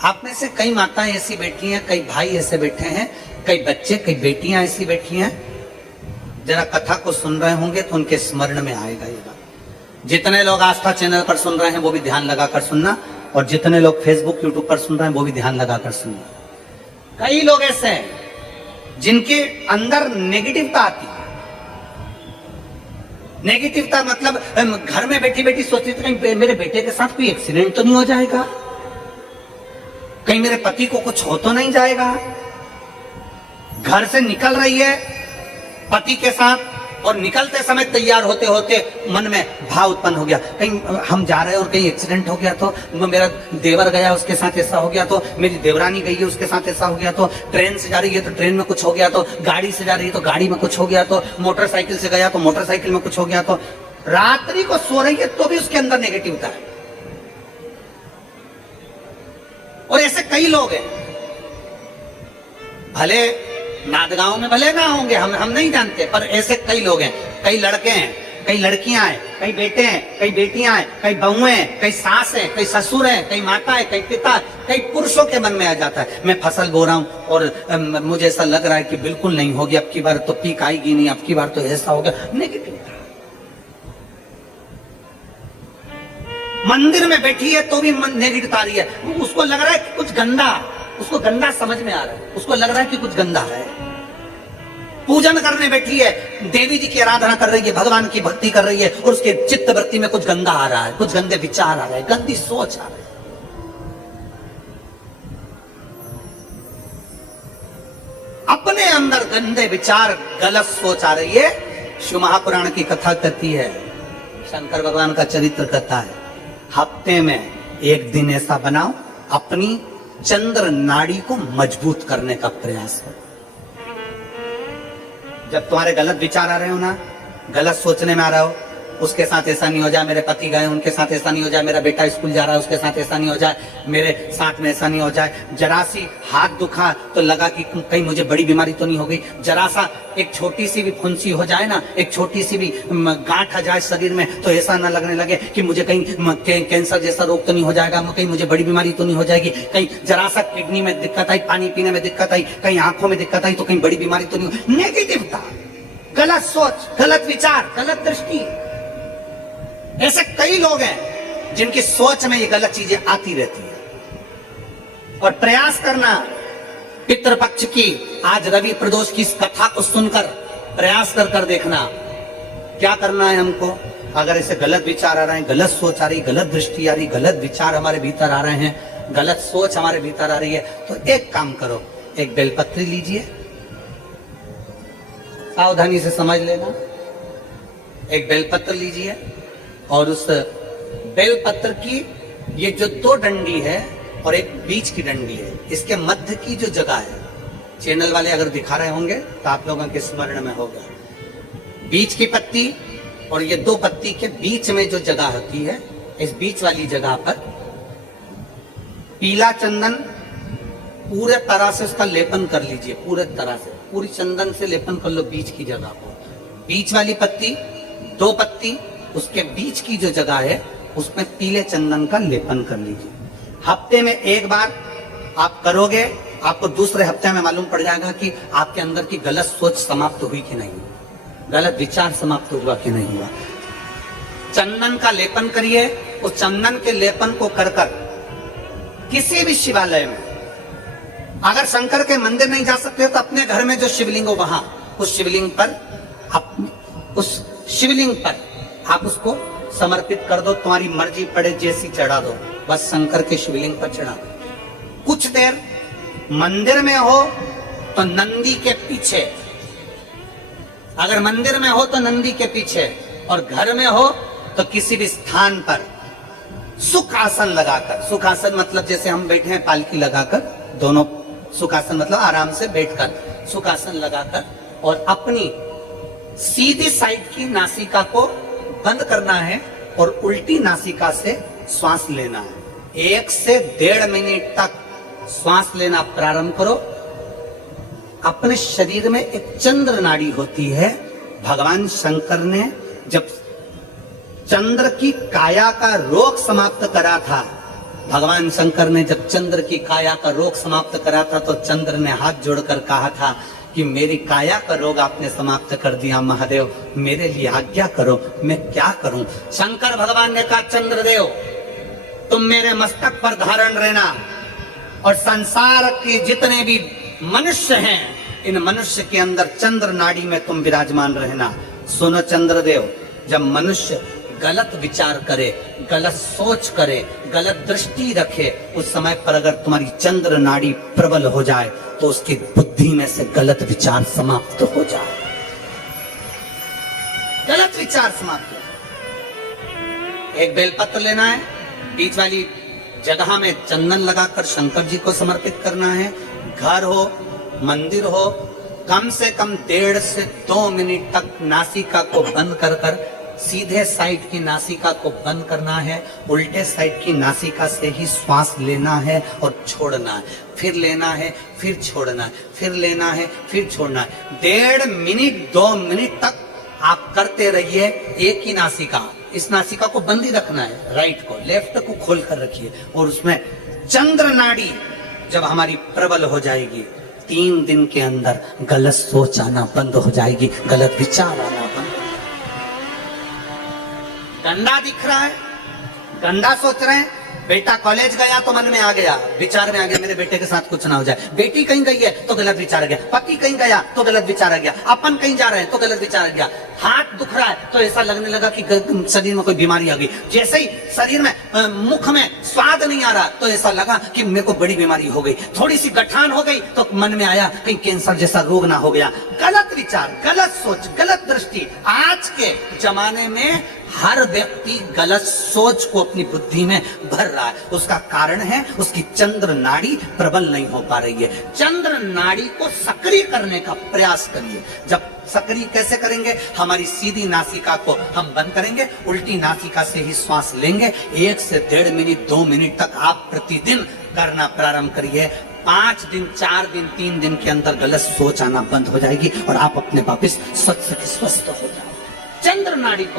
आप में से कई माताएं ऐसी बैठी हैं, कई भाई ऐसे बैठे हैं, कई बच्चे, कई बेटियां ऐसी बैठी हैं। जरा कथा को सुन रहे होंगे तो उनके स्मरण में आएगा ये बात। जितने लोग आस्था चैनल पर सुन रहे हैं वो भी ध्यान लगाकर सुनना, और जितने लोग फेसबुक यूट्यूब पर सुन रहे हैं वो भी ध्यान लगाकर सुनना। कई लोग ऐसे हैं जिनके अंदर नेगेटिवता आती है। नेगेटिवता मतलब घर में बैठी बैठी सोचती थी कहीं मेरे बेटे के साथ कोई एक्सीडेंट तो नहीं हो जाएगा, कहीं मेरे पति को कुछ हो तो नहीं जाएगा। घर से निकल रही है पति के साथ और निकलते समय तैयार होते होते मन में भाव उत्पन्न हो गया, कहीं हम जा रहे हैं और कहीं एक्सीडेंट हो गया तो, मेरा देवर गया उसके साथ ऐसा हो गया तो, मेरी देवरानी गई है उसके साथ ऐसा हो गया तो, ट्रेन से जा रही है तो ट्रेन में कुछ हो गया तो, गाड़ी से जा रही है तो गाड़ी में कुछ हो गया तो, मोटरसाइकिल से गया तो मोटरसाइकिल में कुछ हो गया तो। रात्रि को सो रही है तो भी उसके अंदर नेगेटिवता है। और ऐसे कई लोग हैं, भले नादगांव में भले ना होंगे, हम नहीं जानते, पर ऐसे कई लोग हैं। कई लड़के हैं, कई लड़कियां हैं, कई बेटे हैं, कई बेटियां हैं, कई बहुएं हैं, कई सास हैं, कई ससुर हैं, कई माता है, कई पिता, कई पुरुषों के मन में आ जाता है मैं फसल बो रहा हूं और मुझे ऐसा लग रहा है कि बिल्कुल नहीं होगी, अब की बार तो पीक आएगी नहीं, अब की बार तो ऐसा हो गया। नेगेटिव मंदिर में बैठी है तो भी नेगेटिव आ रही है, उसको लग रहा है कि कुछ गंदा, उसको गंदा समझ में आ रहा है, उसको लग रहा है कि कुछ गंदा है। पूजन करने बैठी है, देवी जी की आराधना कर रही है, भगवान की भक्ति कर रही है और उसके चित्त वृत्ति में कुछ गंदा आ रहा है, कुछ गंदे विचार आ रहे हैं, गंदी सोच आ रही है। अपने अंदर गंदे विचार, गलत सोच आ रही है। शिव महापुराण की कथा कहती है, शंकर भगवान का चरित्र कथा है, हफ्ते में एक दिन ऐसा बनाओ अपनी चंद्र नाड़ी को मजबूत करने का प्रयास करो। जब तुम्हारे गलत विचार आ रहे हो ना, गलत सोचने में आ रहा हो, उसके साथ ऐसा नहीं हो जाए, मेरे पति गए उनके साथ ऐसा नहीं हो जाए, मेरा बेटा स्कूल जा रहा है उसके साथ ऐसा नहीं हो जाए, मेरे साथ में ऐसा नहीं हो जाए, जरा सी हाथ दुखा तो लगा कि कहीं मुझे बड़ी बीमारी तो नहीं हो गई, जरा सा एक छोटी सी भी फुंसी हो जाए ना, एक छोटी सी भी गांठ आ जाए शरीर में तो ऐसा ना लगने लगे कि मुझे कहीं कैंसर जैसा रोग तो नहीं हो जाएगा, कहीं मुझे बड़ी बीमारी तो नहीं हो जाएगी, कहीं जरा सा किडनी में दिक्कत आई, पानी पीने में दिक्कत आई, कहीं आंखों में दिक्कत आई तो कहीं बड़ी बीमारी तो नहीं हो। नेगेटिवता, गलत सोच, गलत विचार, गलत दृष्टि। ऐसे कई लोग हैं जिनकी सोच में ये गलत चीजें आती रहती है। और प्रयास करना पितृपक्ष की, आज रवि प्रदोष की इस कथा को सुनकर प्रयास कर देखना क्या करना है हमको। अगर ऐसे गलत विचार आ रहे हैं, गलत सोच आ रही, गलत दृष्टि आ रही, गलत विचार हमारे भीतर आ रहे हैं, गलत सोच हमारे भीतर आ रही है, तो एक काम करो, एक बेलपत्री लीजिए, सावधानी से समझ लेना, एक बेलपत्र लीजिए और उस बेलपत्र की ये जो दो डंडी है और एक बीच की डंडी है, इसके मध्य की जो जगह है, चैनल वाले अगर दिखा रहे होंगे तो आप लोगों के स्मरण में होगा, बीच की पत्ती और ये दो पत्ती के बीच में जो जगह होती है, इस बीच वाली जगह पर पीला चंदन पूरे तरह से उसका लेपन कर लीजिए, पूरे तरह से, पूरी चंदन से लेपन कर लो बीच की जगह को। बीच वाली पत्ती, दो पत्ती, उसके बीच की जो जगह है उसमें पीले चंदन का लेपन कर लीजिए। हफ्ते में एक बार आप करोगे, आपको दूसरे हफ्ते में मालूम पड़ जाएगा कि आपके अंदर की गलत सोच समाप्त हुई कि नहीं, गलत विचार समाप्त हुआ कि नहीं हुआ। चंदन का लेपन करिए, उस चंदन के लेपन को कर किसी भी शिवालय में, अगर शंकर के मंदिर नहीं जा सकते तो अपने घर में जो शिवलिंग हो वहां, उस शिवलिंग पर आप उसको समर्पित कर दो, तुम्हारी मर्जी पड़े जैसी चढ़ा दो, बस शंकर के शिवलिंग पर चढ़ा दो। कुछ देर मंदिर में हो तो नंदी के पीछे, अगर मंदिर में हो तो नंदी के पीछे, और घर में हो तो किसी भी स्थान पर सुखासन लगाकर, सुखासन मतलब जैसे हम बैठे हैं पालकी लगाकर, दोनों सुखासन मतलब आराम से बैठकर, सुखासन लगाकर, और अपनी सीधी साइड की नासिका को बंद करना है और उल्टी नासिका से श्वास लेना है। 1 से 1.5 मिनट तक श्वास लेना प्रारंभ करो। अपने शरीर में एक चंद्र नाड़ी होती है, भगवान शंकर ने जब चंद्र की काया का रोग समाप्त करा था भगवान शंकर ने जब चंद्र की काया का रोग समाप्त करा था तो चंद्र ने हाथ जोड़कर कहा था कि मेरी काया का रोग आपने समाप्त कर दिया महादेव, मेरे लिए आज्ञा करो, मैं क्या करूं। शंकर भगवान ने कहा चंद्रदेव तुम मेरे मस्तक पर धारण रहना और संसार के जितने भी मनुष्य हैं इन मनुष्य के अंदर चंद्र नाड़ी में तुम विराजमान रहना। सुनो चंद्रदेव, जब मनुष्य गलत विचार करे, गलत सोच करे, गलत दृष्टि रखे, उस समय पर अगर तुम्हारी चंद्र नाड़ी प्रबल हो जाए तो उसकी बुद्धि में से गलत विचार समाप्त हो जाए। गलत विचार समाप्त हो जाए। एक बेलपत्र लेना है, बीच वाली जगह में चंदन लगाकर शंकर जी को समर्पित करना है। घर हो, मंदिर हो, कम से कम 1.5 से 2 मिनट तक नासिका को बंद कर कर सीधे साइड की नासिका को बंद करना है, उल्टे साइड की नासिका से ही श्वास लेना है और छोड़ना है, फिर लेना है, फिर छोड़ना है, फिर लेना है, फिर छोड़ना है। 1.5 मिनट 2 मिनट तक आप करते रहिए एक ही नासिका। इस नासिका को बंद ही रखना है, राइट को, लेफ्ट को खोल कर रखिए और उसमें चंद्र नाड़ी जब हमारी प्रबल हो जाएगी 3 दिन के अंदर गलत सोच आना बंद हो जाएगी, गलत विचार आना बंद। गंदा दिख रहा है, गंदा सोच रहे हैं, बेटा कॉलेज गया तो मन में आ गया, विचार में आ गया मेरे बेटे के साथ कुछ ना हो जाए, बेटी कहीं गई है तो गलत विचार आ गया, पति कहीं गया तो गलत विचार आ गया, अपन कहीं जा रहे हैं तो गलत विचार आ गया, हाथ दुख रहा है तो ऐसा लगने लगा कि शरीर में कोई बीमारी आ गई, जैसे ही शरीर में मुख में स्वाद नहीं आ रहा तो ऐसा लगा कि मेरे को बड़ी बीमारी हो गई, थोड़ी सी गठान हो गई तो मन में आया कहीं कैंसर जैसा रोग ना हो गया। गलत विचार, गलत सोच, गलत दृष्टि। आज के जमाने में हर व्यक्ति गलत सोच को अपनी बुद्धि में भर रहा है, उसका कारण है उसकी चंद्र नाड़ी प्रबल नहीं हो पा रही है। चंद्र नाड़ी को सक्रिय करने का प्रयास करिए। जब सक्रिय कैसे करेंगे? हमारी सीधी नासिका को हम बंद करेंगे, उल्टी नासिका से ही श्वास लेंगे। 1 से 1.5 मिनट 2 मिनट तक आप प्रतिदिन करना प्रारंभ करिए। 5 दिन 4 दिन 3 दिन के अंदर गलत सोच आना बंद हो जाएगी और आप अपने वापिस स्वस्थ हो जाएंगे। चंद्र नाड़ी को